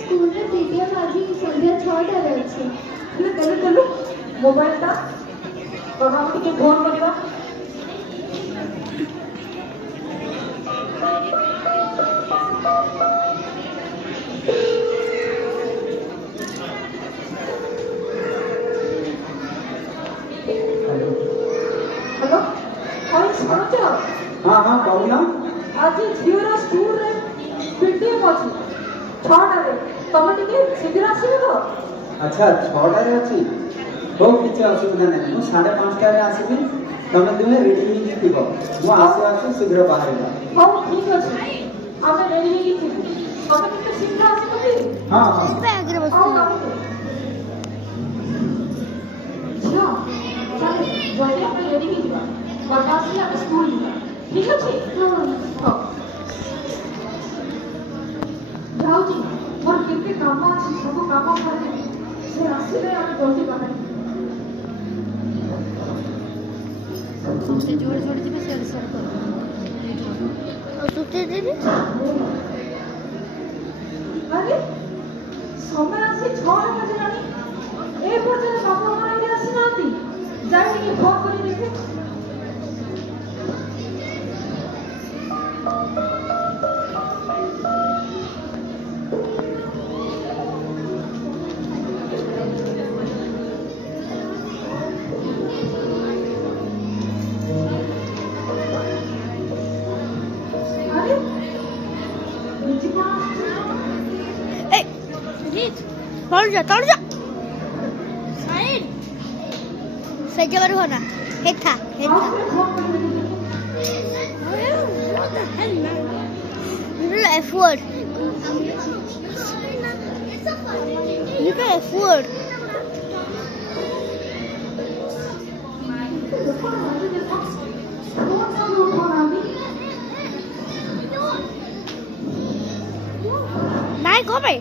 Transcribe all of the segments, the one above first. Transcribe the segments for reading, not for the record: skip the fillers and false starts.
School में PTM आज संध्या 6 अच्छी चलु चलु मोबाइल टा बाबा टिके फोन करबा हेलो हाय सुनो हाँ हाँ कहूना आज झीवर स्कूल रे पीटीएम अछि 6 रे तमे टिके शीघ्र आसीबो तो अच्छा 6 अच्छी हो किसी असुविधा नहीं मुझे 5:30 आसबि तुम तुम्हें रेडी ही थी मु आसु आसु शीघ्र बाहर हो ठीक अछि आमे रेडी ही थी तमे टिके शीघ्र आसीबो कि हाँ हाँ बैग रे बस झियो चल जल्दी आपण रेडी ही जीवा बतासी आपण स्कूल जीवा ठीक अछि हां जाउची मोर केते काम अछि सब काम करे से आसीले आपण जल्दी बाहर सबसे जोड़ जोड़ के शेयर शेयर करो और तुते दे दे अरे समय आसी 6 बजलानी ए पर्यंत बाबा माने आसी नाती जाई के फोन करी देखे अरे नीचे ए रीत तोड़ जा साइड सही जगह रहो ना हेठा F word. You can F word. नहीं को भाई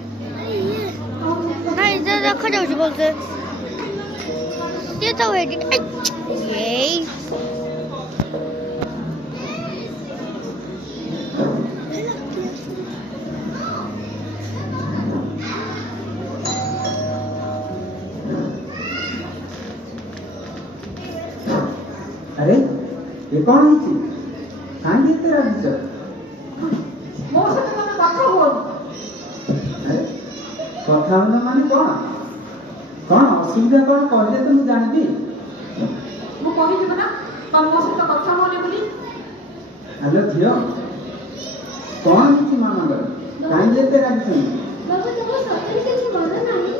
नहीं इधर रखा जाओ जी बोलते ये तो है ये अरे ये कौन है जी कहाँ गई तेरा टीचर मोर से तमे बात हो अरे कथा होना माने कौन असुविधा कौन कहले तो मुझे जानबी मु कहि देब ना तम मोर से कथा होने बोली हेलो झियो कौन किसी मामा कर कहाँ गई तेरा टीचर बाबा तुम सफर के मन नहीं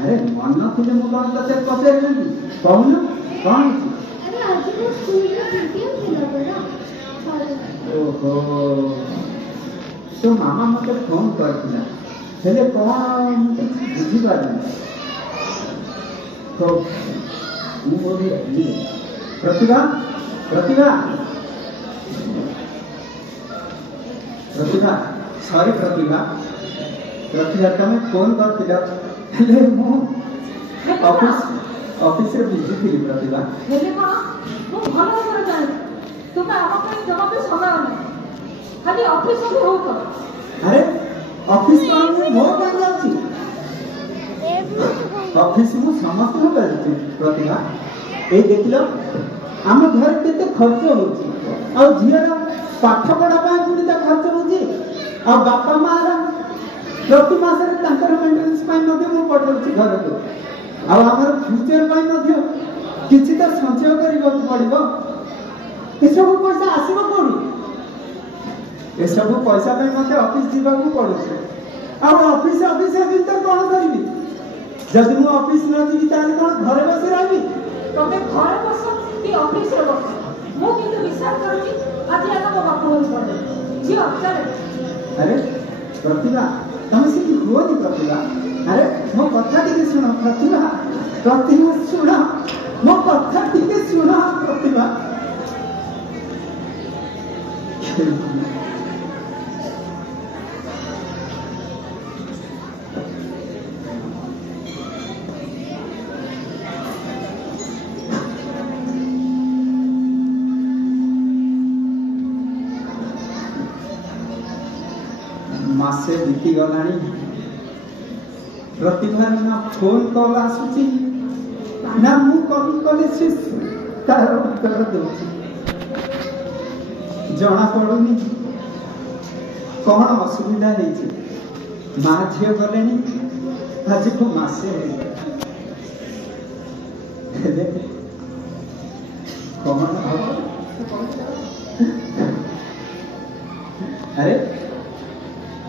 अरे मन थे मुझे कौन पचार पचार कहून कौन अरे आज वो स्कूल में पीटीएम थिला बड़ा ओहो तो मामा मत फोन करथिला हेले कौन बुझी पारनी तो मु बोली प्रतिभा प्रतिभा प्रतिभा सॉरी प्रतिभा प्रतिभा तुम फोन करथिला हेले मु ऑफिस रे बिजी थी प्रतिभा हेले कोन मु भलो करे जाने तुमे आमा पे जमा पे समय नहीं खाली ऑफिस में हो तो अरे ऑफिस में मो काम जाउची ऑफिस में समस्त हो करती प्रतिभा ए देखलो आम घर केते खर्च होची आ झियर पाठ पढ़ा पा पुनी त खर्च होची आ बापा मारा प्रति मास रे तांकर मेंटेनेंस पाई मध्ये मो पठौची घर को आ हमर फ्यूचर पाई मध्ये किछि त संचय करिबो पड़िबो ए सब पैसा आसीबो कोडी ए सब पैसा पे मते ऑफिस जीवा को पड़ुछ आ ऑफिस भीतर कोन करबी जदि मु ऑफिस न जीवी ताले कोन घरे बसे रहबी तमे घर बस कि ऑफिस रे बस मु किंतु विचार करछि आज आना मो बापू होई पड़े जी चले अरे प्रतिभा तुम से की हुआ नहीं प्रतिभा अरे मो कथा टिके सुनो प्रतिभा प्रतिभा सुनो मो कथा टिके सुनो प्रतिभा मासे बीती गलानी प्रतिभा ना फोन कॉल आसुची ना मु कॉल कले से तार उत्तर दउची जना पड़ुनी कौन असुविधा है माँ झील गले आज को मासे कौन अरे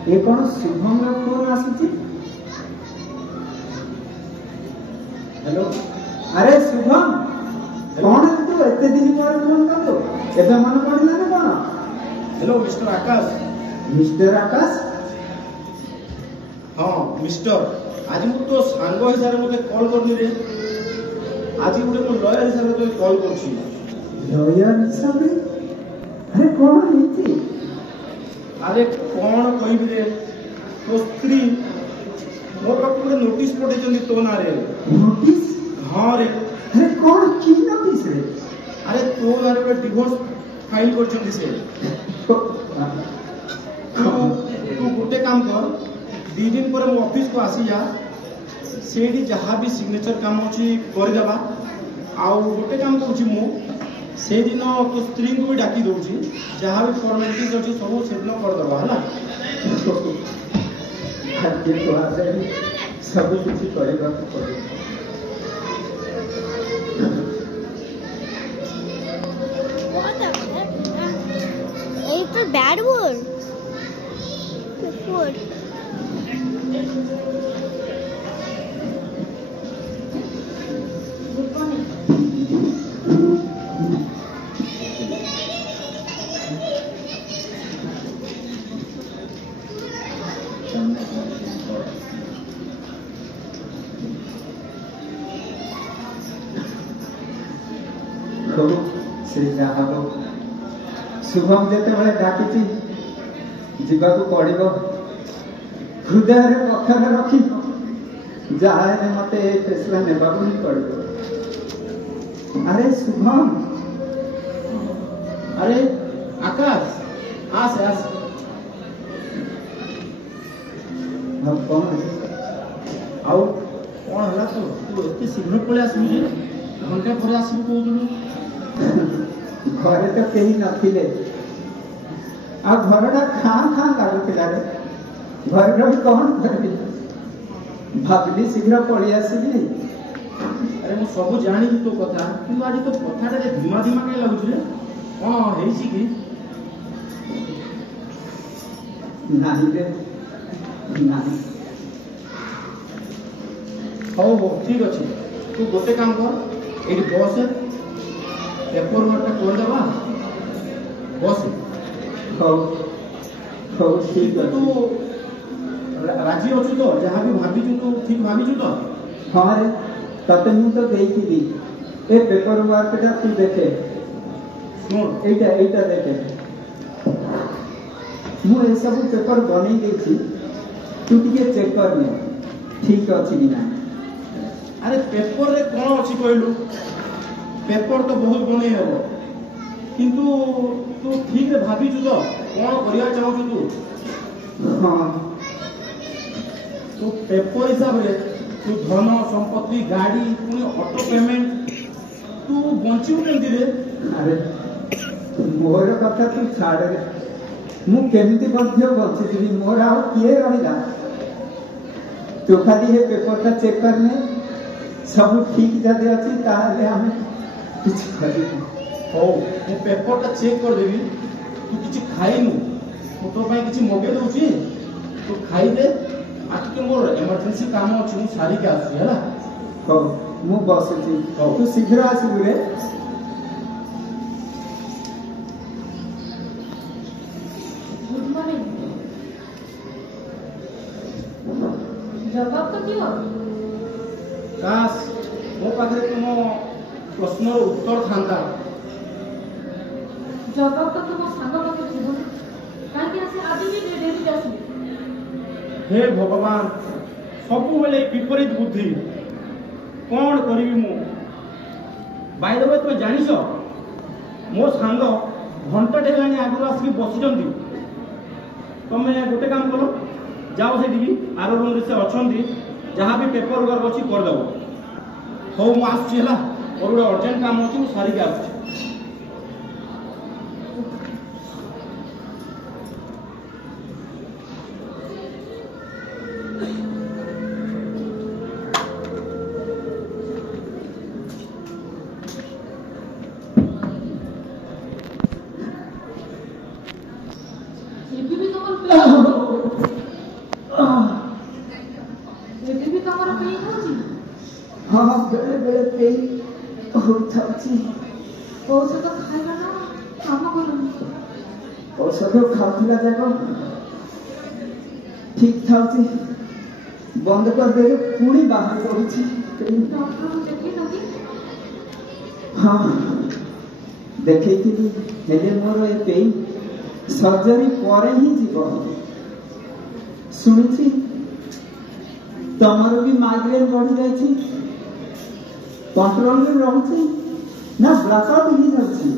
ये कौन शुभम का फोन आसुची हेलो अरे शुभम कौन है तू एते दिन पर फोन कर दो एबे मन पड़ला ना कौन हेलो मिस्टर आकाश मिस्टर आकाश हाँ मिस्टर आज मु तो सांग हिसाब से मते कॉल करनी रे आज गोटे मो लॉयर हिसाब से कॉल करछि लॉयर हिसाब रे अरे कौन है अरे कौन कहबी रे तो स्त्री मो पाखु गोटे नोटिस पठेछन तो ना रे नोटिस हाँ रे अरे कौन की नोटिस रे अरे तो ना रे डिवोर्स फाइल करछन से तू गोटे काम कर 2 दिन पर मो ऑफिस को आसी जा सेठी जहाँ भी सिग्नेचर काम अच्छी करदेवा आउ गोटे काम करुँच मु से दिन तो स्त्री को भी डाकी दूसरी जहाँ भी फॉर्मालिटीज अच्छी सब से दिन करदेवा है सब किसी करने पड़े It's a bad word. Good word. Good morning. से जहाँ शुभम जिते डाकी जावाक पड़ो हृदय पथर रखी जहाँ मत फैसला ने पड़ो अरे शुभम अरे आकाश आस आस कौन आउ कौन है तो तू एत शीघ्र पलि आसबू घंटे पर आसबू कहूलु घरे तो कहीं नथिले आ घरटा खाँ खाँ लगुला रे घर रही कौन करबी भाविली शीघ्र पलि आसबी अरे मु सब जानी तो कथा कि आज तो कथा धीमा धीमा कहीं लगुच रे कौन है कि नहीं रे नहीं हौ हौ ठीक अच्छे तू गोटे काम कर ये बस पेपर वर्कटा करदेवा बस हौ हौ ठीक है तू राजी अच्छु तो जहाँ भी भाभी तू ठीक भाभी तो हाँ रे तते मु तो देखी ए पेपर वर्कटा तू देखे सुन एटा देखे मु ए सब पेपर बनै देछि तू टिके चेक कर ने ठीक अछि कि ना अरे पेपर रे कौन अच्छी कहलु पेपर तो बहुत बने हम किंतु तू ठीक रे भाभी तो कौन करिया चाहू तू हाँ तू पेपर हिसाब रे तू धन संपत्ति गाड़ी पुणी ऑटो पेमेंट तू बंचू केमती रे अरे मोर कथा तू छाड़ रे मु केमती बंची जीवी मोर आउ किए रहिला तू खाली ये पेपरटा चेक करने सब ठीक जदि अच्छी ताले हमें कुछ करी हो मु पेपरटा चेक कर देबी तू किछि खाइनु मु तो भाई किछि मगे दउची तू खाई दे आज के मोर इमरजेंसी काम अछि मु सारी के आसी हैला हो मु बसची तू शीघ्र आसबु रे गुड मॉर्निंग जवाब तो दियो काश मो पाखे तुम प्रश्न उत्तर था जवाब तो तुम सांग पाखे थिबो काहे से आदि भी डेरी आसी हे भगवान सबु बेले विपरीत बुद्धि कौन करी मु बाय द वे तुम जानिस मो सांग घंटा टेलानी आगु आसिक बसिचंती ତମେ ଗୋଟେ କାମ କର, ଯାଅ ସେଠିକି ଆର ରୁମ୍ରେ ସେ ଅଛନ୍ତି, ଯାହା ବି ପେପର ୱାର୍କ ଅଛି କରିଦେବ। ହଉ ମୁଁ ଆସୁଛି ହେଲା, ମୋର ଗୋଟେ ଅର୍ଜେଣ୍ଟ କାମ ଅଛି, ମୁଁ ସାରିକି ଆସୁଛି। हाँ बेले बेले पेन होउथाउची। ଔଷଧ ଖାଇବା ନା କାମ କରୁନି। औषध खाउथिला जाको ठीक थाउची, बंद कर दे पुणी बाहर पड़ुची। डॉक्टर को देखिए ना कि हाँ देखैथिली, हेले मोर ए पेन सर्जरी परे ही जीव। सुनिछि तमर भी माइग्रेन बढ़ी जाइछि, कंट्रोल में रहउछि ना ब्लैकआउट ही जाउछि।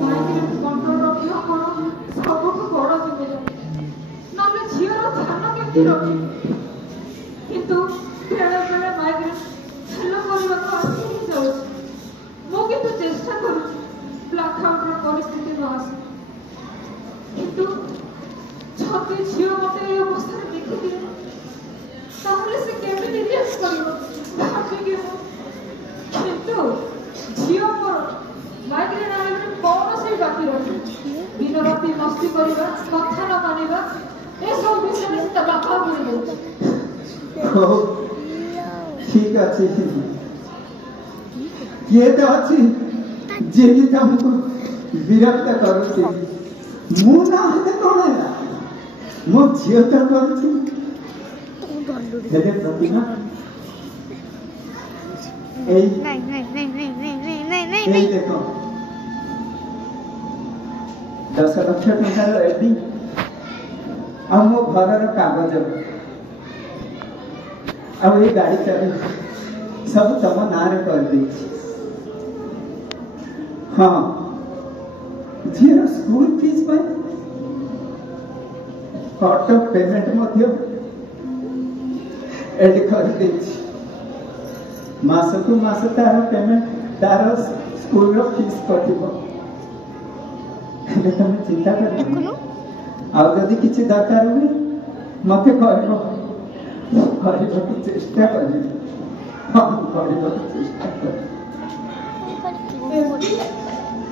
माइग्रेन कंट्रोल रखियो कोन सबको बड़ जिम्मेदारी, नले झियर ध्यान केमति रखि। किंतु बेले बेले माइग्रेन हेलो करबा को आसी ही जाउछि। मो किंतु चेष्टा करू ब्लैकआउट रो परिस्थिति न आसे। किंतु छते झियो मते ए अवस्था देखि दिए ताहले से केमति रिएक्ट करबो भाबि के। किंतु झियो पर माइग्रेन आने में कौन से बाकी रही दिन राति मस्ती करवा कथा न मानिबा ए सब विषय में से बापा बोल दे। हो ठीक अछि, ये तो अछि जेही तुमको विरक्त करूछि। मु ना हते कोन है मो झियो तो करूछि। हेले प्रतिमा नहीं नहीं नहीं नहीं नहीं नहीं नहीं नहीं এই দেখো 10 লক্ষ ଟଙ୍କାର ଏଡି ଆଉ ମୋ ଘରର କାଗଜ ଆଉ ଏଇ ଗାଡି ଚାବି ସବୁ ତମ ନାଁରେ କରିଦେଇଛି। ହଁ ଝିଅର ସ୍କୁଲ ଫିସ୍ ପାଇଁ ଅଟୋ ପେମେଣ୍ଟ ମଧ୍ୟ ଏଡି କରିଦେଇଛି। मासकु मास तार पेमेंट तार स्कूल रो फीस कटिबो। हेले तुम चिंता कर आ जदि किछि दरकार हुए मते कहबो, कहबो कि चेष्टा करी। हम कहबो कि चेष्टा कर।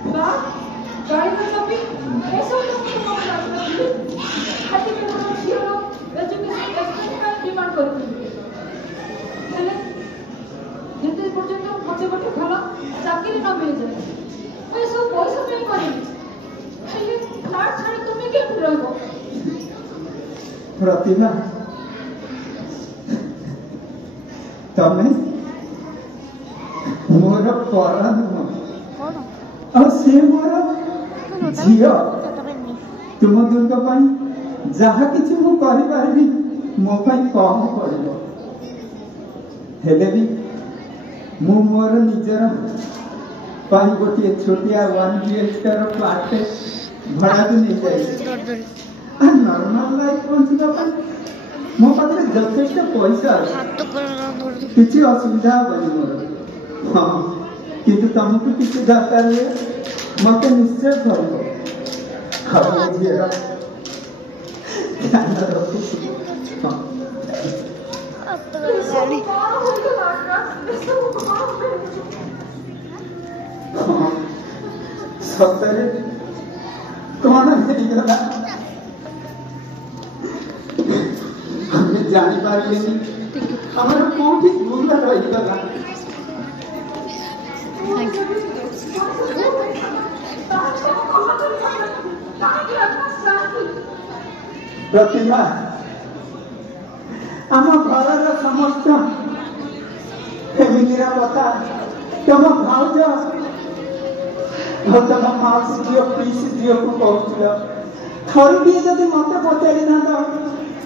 बा गाड़ी में कभी ऐसा तो कौन रास्ता है खाती के मन झियो एजुकेशन का डिमांड करती हेले जेते पर्यंत मते गोटे भल चाकरी न मिल जाए ए सब पैसा नहीं करे हेले फ्लैट छाड़ी तुम के रहबो। प्रतिभा तमे मोर परान और से मोर झियो तुम दुर्ग पाई जहा किछि मु करि पारबी मो पाई कम पड़िबो। हेले भी मु मोर निजर पाई गोटे छोटिया 1 BHK रो फ्लैट भड़ा भी नहीं जाए नॉर्मल लाइफ पहुंचबा पाई मो पाखरे जथेष्ट पैसा किछि असुविधा बनी मोर। हाँ किंतु तुमको किछि दरकार है मते निश्चय करबो। खाओ झिया ध्यान रखो। हाँ सतरे कौन हेगला हमें जानी पारे हमारे कोठी भूल रही गला। प्रतिभा आम घर समस्त फैमिली कथा तुम भाज तुम माउसी झील पीसी झील को कहूल थरटी जब मत पचारि ना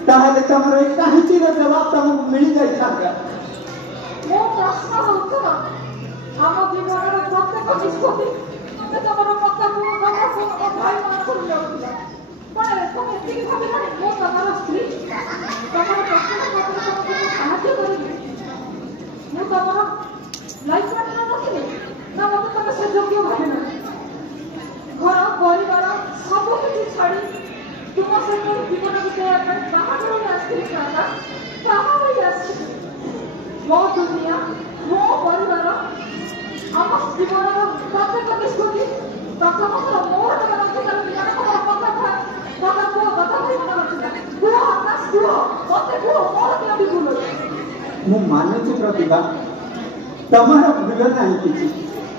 तुम कहीं जवाब तुमको मिल जाता। मो प्रश्न होता आम जीवन प्रत्येक निष्पत्ति तुम तुम कथा भाई मान ଏତିକି ଭାବିଲାଣି ମୁଁ ତମର ସ୍ତ୍ରୀ, ତମର ପ୍ରତ୍ୟେକ କଥାରେ ତମକୁ ସାହାଯ୍ୟ କରିବି। ମୁଁ ତମର ଲାଇଫ୍ ପାର୍ଟନର ନଥିଲି ନା ମୋତେ ତମେ ସେ ଯୋଗ୍ୟ ଭାବିଲାଣି। ଘର ପରିବାର ସବୁ କିଛି ଛାଡ଼ି ତୁମ ସହିତ ଜୀବନ ବିତାଇବା ପାଇଁ ବାହାଘରରେ ଆସିଥିଲି ପ୍ରାତା, ତାହା ହୋଇ ଆସିଛି। ମୋ ଦୁନିଆ, ମୋ ପରିବାର, ଆମ ଜୀବନର ପ୍ରତ୍ୟେକ ନିଷ୍ପତ୍ତି ପ୍ରଥମତଃ ମୋର ମନେ ରଖିବାର ପିଲାମାନଙ୍କର କଥା କୁହ, କଥା ଭାଇ ମନେ ରଖିବା। କୁହ ଆକାଶ, କୁହ ମତେ, କୁହ ମୋର କେମିତି ଭୁଲ ଅଛି? ମୁଁ ମାନୁଛି ପ୍ରତିଭା, ତମର ଭୁଲ ନାହିଁ କିଛି।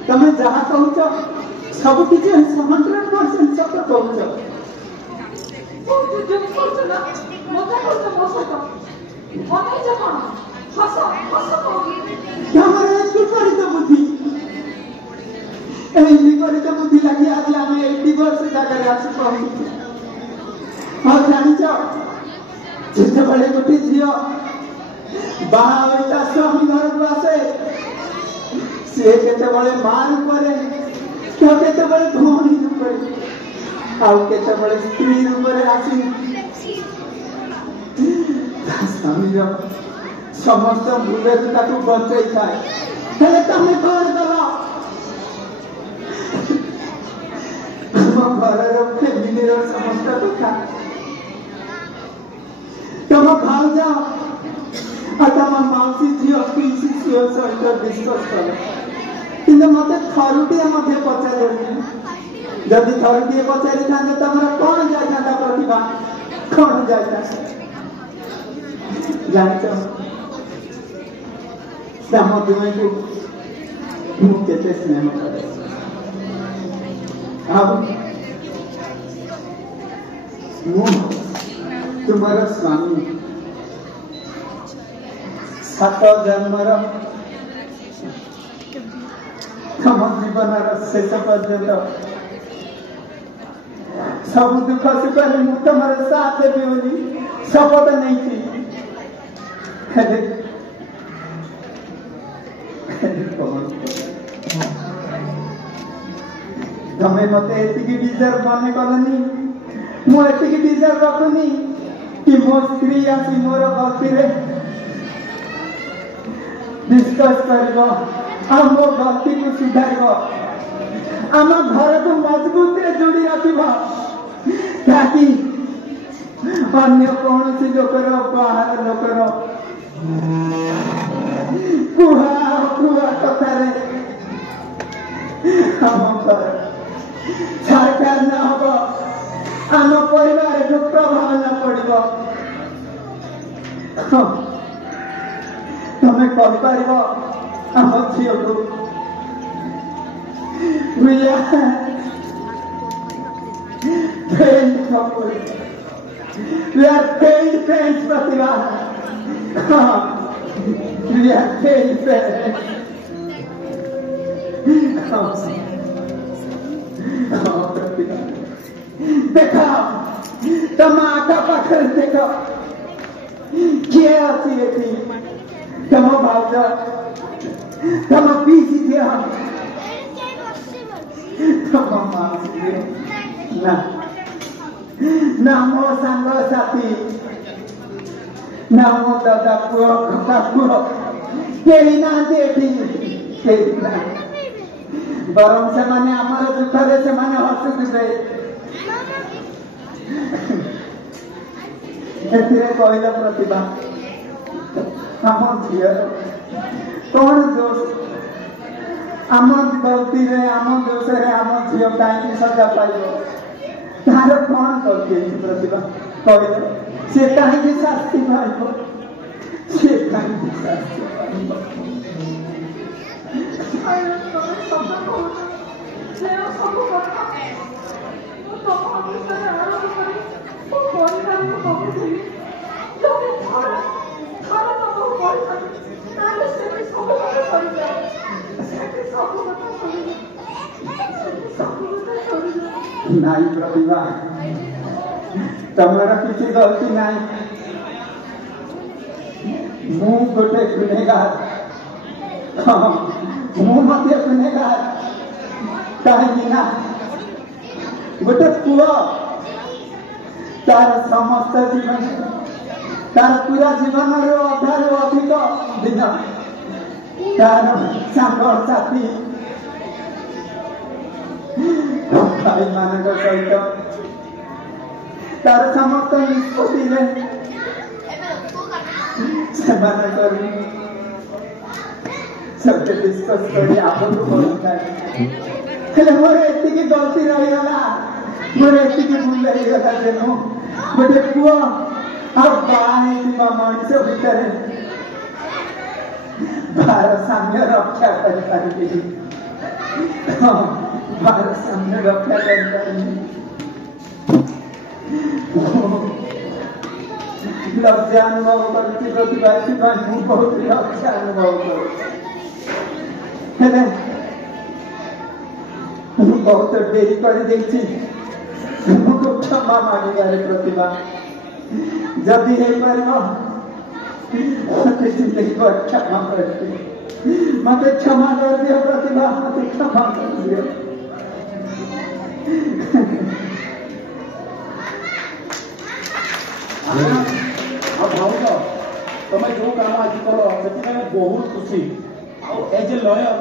ତମେ ଯାହା କହୁଛ ସବୁ କିଛି 100% ସତ କହୁଛ। ଯୋଗ କରୁଛ ନା, ମଜା କରୁଛ ମୋ ସହିତ, ଅନେଇଛ କଣ? ହସ ହସ କଣ? ତମର ଏ ବିପରୀତ ବୁଦ୍ଧି, এই বিপরীত বুদ্ধি লাগি আজ আমি এই ডিভোর্স জায়গায় আসি পৌঁছিছি। আর জানিছ যেତେବେଳେ গোটে ঝিও বাহা হয়ে তা স্বামী ঘরକୁ আসে, সে কেତେବେଳେ মা রূপরে, কেউ কেতেବେଳେ ভଉଣୀ রূপরে, ଆଉ କେତେବେଳେ ସ୍ତ୍ରୀ ରୂପରେ ଆସି ତା ସ୍ୱାମୀର ସମସ୍ତ ଭୁଲରୁ ତାକୁ ବଞ୍ଚେଇଥାଏ। ହେଲେ ତମେ କଣ କଲ? ଆମ ଘରର ଫ୍ୟାମିଲିର ସମସ୍ତ କଥା ତମ ଭାଉଜ ଆଉ ତମ ମାଉସୀ ଝିଅ ପିଇସି ଝିଅ ସହିତ ଡିସ୍କସ କଲ, କିନ୍ତୁ ମତେ ଥରୁଟିଏ ମଧ୍ୟ ପଚାରିଲନି। ଯଦି ଥରୁଟିଏ ପଚାରିଥାନ୍ତେ ତମର କଣ ଯାଇଥାନ୍ତା ପ୍ରତିଭା, କଣ ଯାଇଥାନ୍ତା? ଜାଣିଛ ଆମ ଦୁହିଁକୁ ମୁଁ କେତେ ସ୍ନେହ କରେ। ଆଉ ମୁଁ ତୁମର ସ୍ୱାମୀ, 7 ଜନ୍ମର ତମ ଜୀବନର ଶେଷ ପର୍ଯ୍ୟନ୍ତ ସବୁ ଦୁଃଖ ସୁଖରେ ମୁଁ ତମର ସାଥ ଦେବି ବୋଲି ଶପଥ ନେଇଛି। ହେଲେ ତମେ ମତେ ଏତିକି ଡିଜର୍ଭ ମନେ କଲନି, ମୁଁ ଏତିକି ଡିଜର୍ଭ ରଖୁନି କି ମୋ ସ୍ତ୍ରୀ ଆସି ମୋର ଗତିରେ ଡିସ୍କସ୍ କରିବ ଆଉ ମୋ ଗତିକୁ ସୁଧାରିବ, ଆମ ଘରକୁ ମଜବୁତରେ ଯୋଡ଼ି ରଖିବ, ତାକି ଅନ୍ୟ କୌଣସି ଲୋକର, ବାହାର ଲୋକର କୁହା କଥାରେ ଆମ ଘର ସରକାର ନ ହବ, ଆମ ପରିବାରକୁ ପ୍ରଭାବ ନ ପଡ଼ିବ। ତମେ କହିପାରିବ ଆମ ଝିଅକୁ we are failed couple, we are failed friends, Pratibha, we are failed friends। ଦେଖ ତମ ଆଖପାଖରେ ଦେଖ କିଏ ଅଛି ଏଠି? ତମ ଭାଉଜ, ତମ ପିଇସି ଝିଅ, ତମ ମାଉସୀ ଝିଅ, ନା ମୋ ସାଙ୍ଗସାଥୀ, ନା ମୋ ଦାଦା ପୁଅ, କକା ପୁଅ, କେହି ନାହାନ୍ତି ଏଠି, କେହି ନାହାନ୍ତି। ବରଂ ସେମାନେ ଆମର ଦୁଃଖରେ ସେମାନେ ହସୁଥିବେ। ଏଥିରେ କହିଲ ପ୍ରତିଭା, ଆମ ଝିଅର କଣ ଦୋଷ? ଆମ ଗଲତିରେ, ଆମ ଦୋଷରେ ଆମ ଝିଅ କାହିଁକି ସଜା ପାଇବ? ତାର କଣ ଗଲତି ହେଇଛି ପ୍ରତିଭା? କହିଲ, ସେ କାହିଁକି ଶାସ୍ତି ପାଇବ? ସେ କାହିଁକି ଶାସ୍ତି ପାଇବ? ସବୁ କଥା ମୁଁ ତମ ଅନୁସାରେ ଆରମ୍ଭ କରି ମୋ ପରିବାରକୁ କହୁଥିଲି। ଯଦି ଥରେ ତମକୁ କହିଥାନ୍ତି ତାହେଲେ ସେଠି ସବୁ କଥା ସରିଯାଏ, ସେଠି ସବୁ କଥା ସରିଯାଏ, ସେଠି ସବୁ କଥା ସରିଯାଏ। ନାଇଁ ପ୍ରତିଭା, ତମର କିଛି ଗଲତି ନାହିଁ। ମୁଁ ଗୋଟେ ଗୁନେଗାର, ମୁଁ ମଧ୍ୟ ଗୁନେଗାର। କାହିଁକି ନା ଗୋଟେ ପୁଅ तार समस्त जीवन तार पूरा जीवन अधारू अधिक दिन तार सांग साथी भाई मान सहित तार समस्त निष्पत्ति सबके डिस्कस कर आपको बोलता है मोर एति गलती रहीगला मोर एति भूल रहीगला जेनु गोटे पुआ अब बाहे मनुष्य भितर भारसाम्य रक्षा कर पारि भारसाम्य रक्षा कर पारि लज्जा अनुभव करती प्रतिभा बहुत लज्जा अनुभव कर बहुत डेरी कर क्षमा मांगार प्रतिभा जदि क्षमा करते मत क्षमा कर दिया प्रतिभा मत क्षमा कर दिया भाव तुम जो काम आज कर बहुत खुशी as a lawyer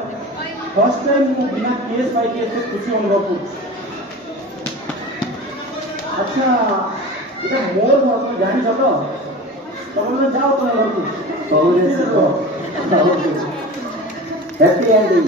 first time मु बिना केस पाई के खुशी अनुभव कर अच्छा ये मोर घर तुम जानी तो तुम जाओ तुम घर को हैप्पी एंडिंग।